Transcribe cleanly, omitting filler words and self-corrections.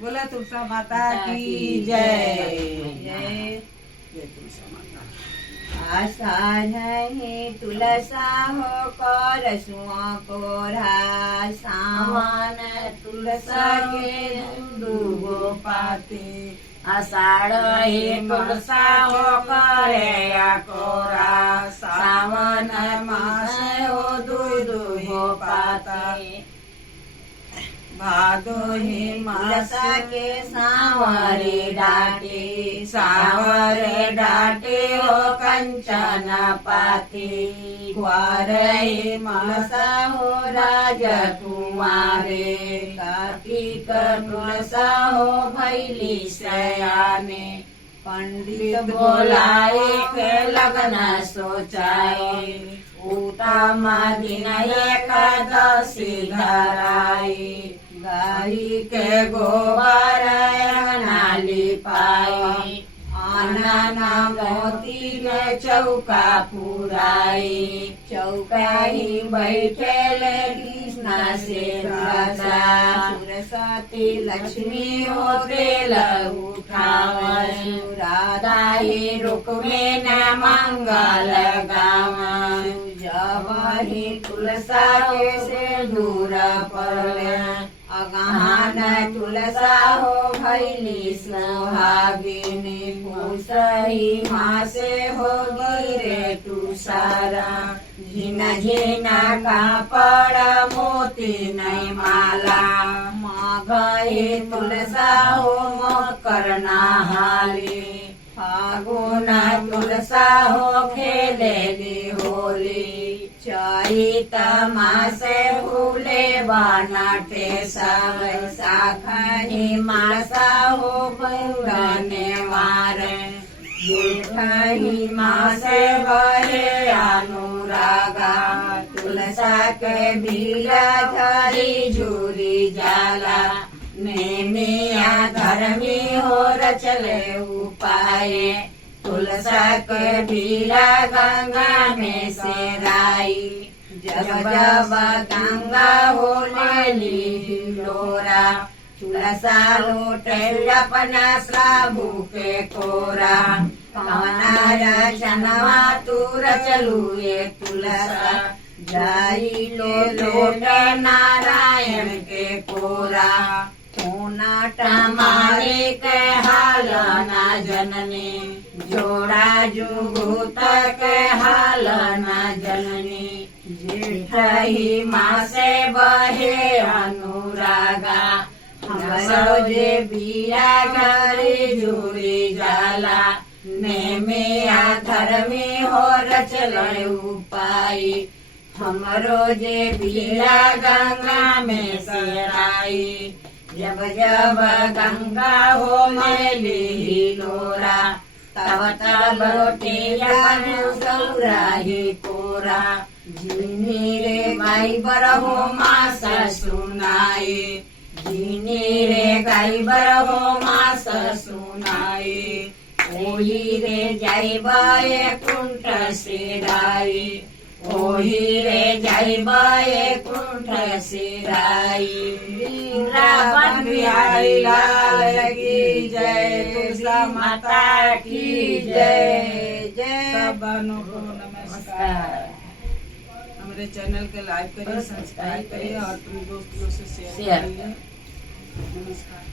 बोला तुलसा माता की जय। जय जय तुलसा माता। आशा नहीं तुलसा हो कर सुआ कोरा सावन तुलसा के दुगो पाते आषाढ़ हे तुलसा हो करे कोरा सावन मास हो दुहो पाते भादो ही तुलसा के सांवरे डाटे सांवरे डाटे हो कंचन पाते ग्वार हे तुलसा हो राजकुमारे कार्तिक तुलसा हो भैली सयाने पंडित बोलाए के लगन सोचाए उत्तम दिन एकादशी धराई गाई के गोबर नाली पाई आना मोती में चौका पुराई चौका ही बैठे कृष्णा से राजा सरस्वती लक्ष्मी हो तेल उठावन राधा ही रुकवे न मंगल गावन जब ही तुलसा के से दूर पड़े अगहान तुलसा हो भैली सुहागिनी पूसही माँ से हो गिरे तुषारा झिना झिना का पड़ा मोती नहीं माला माघे तुलसा हो मकर नहाली फागुन तुलसा हो खेलेली होली चैत मासे फूले बनाटे सब शाखी मासा हो बने मारे जेठाही मासे बहे अनुरागा तुलसा के बीरा धरी झूरी जाला नेमिया धर्मी हो रचले उपाय तुलसा के बीरा गंगा में से राई जब जब गंगा हो लेली लोरा तुलसा लूटे अपना साबू के कोरा कवना रचनवा तू रचलू ये तुलसा जाई लोट नारायण के कोरा पूना टमारे के हाल ना जननी जोड़ा जुगुत के हाल ना जननी जेठही माँ से बहे अनुरागा हमरो जे बिया घरे जुड़ी जाला नेमिया धर्मी हो रचल उपाय हमरो जे बिया गंगा में सराई जब जब गंगा हो मैली लोरा तब तब लोटे सौराही कोरा झिनी रे गाई बर हो मास सुनाई झिनी रे गाई बर हो मास सुनाई ओही रे जाइब कुंठ सिराई ओही रे जाइब कुंठ सिराई वृंदावन बिहारी लाल की जय तुलसा माता की जय जय। सब बहनों को नमस्कार। हमारे चैनल के लाइक करिए, सब्सक्राइब करिए और अपने दोस्तों से शेयर करिए। नमस्कार।